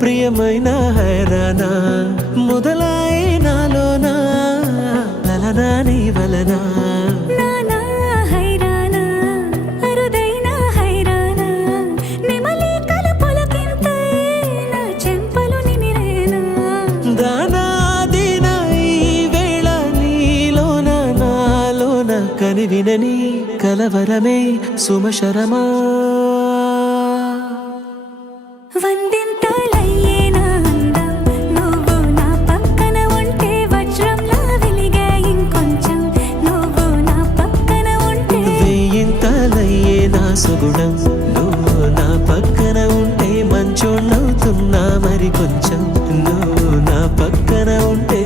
ప్రియమైన హైరానా మొదలై నాలోనా లలనా నీ వలనా కనివినని కలవరమే సుమశరమా వందింతలయ్యేనా అందం నువ్వు నా పక్కన ఉంటే వజ్రంలా వెలిగే ఇంకొంచెం నువ్వు నా పక్కన ఉంటే వెయ్యింతలయ్యేనా సుగుణం నువ్వు నా పక్కన ఉంటే మంచోళ్ళవుతున్నా మరి కొంచెం నువ్వు నా పక్కన ఉంటే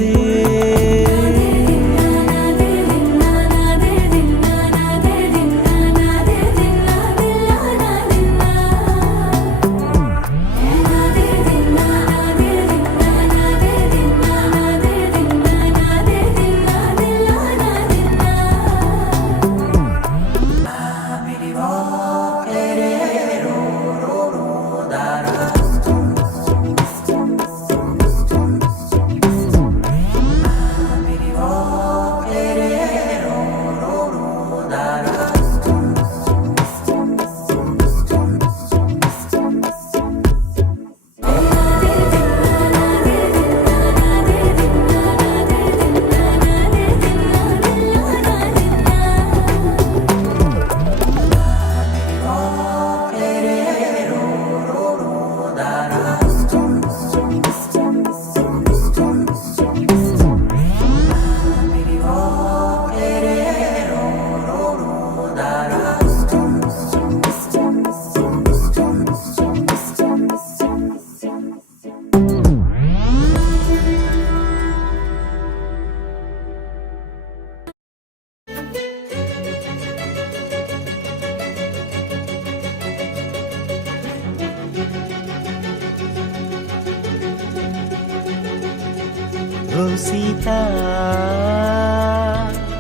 ఓ సీతా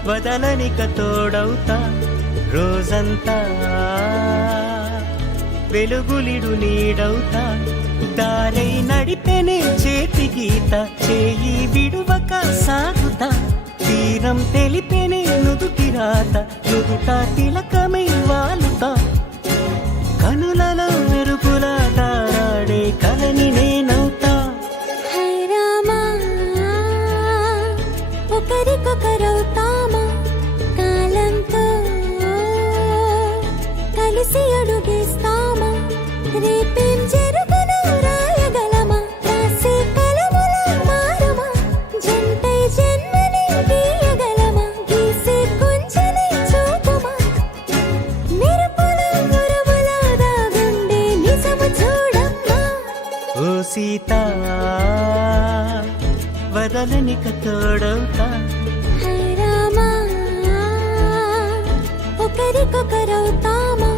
వదలనిక తోడవుతా రోజంతా వెలుగులిడు నీడవుతా దారై నడిపెనే చేతి గీత చేయి విడువక సాగుతా తీరం తెలిపెనే నుదుటి రాత నుదుట తిలకమై వాలుతా కనులలో మెరుపులా తారాడే కలని నేనవుతా ఒకరికొకరవుతామా కాలంతో కలిసి అడుగేస్తామా రేపేం జరుగునో రాయగలమా రాసే కలములా మారుమా జంటై జన్మని గీయగలమా గీసే కొంచెని చూపుమా మెరుపుల గురువులా దాగుండే నిజము చూడమ్మా ఓ సీతా వదలనిక తోడవుతా రామా ఒకరికొకరవుతామా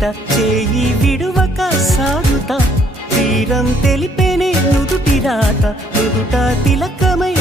గీత చేయి విడువక సాగుతా తీరం తెలిపేనే నుదుటి రాత నుదుట తిలకమై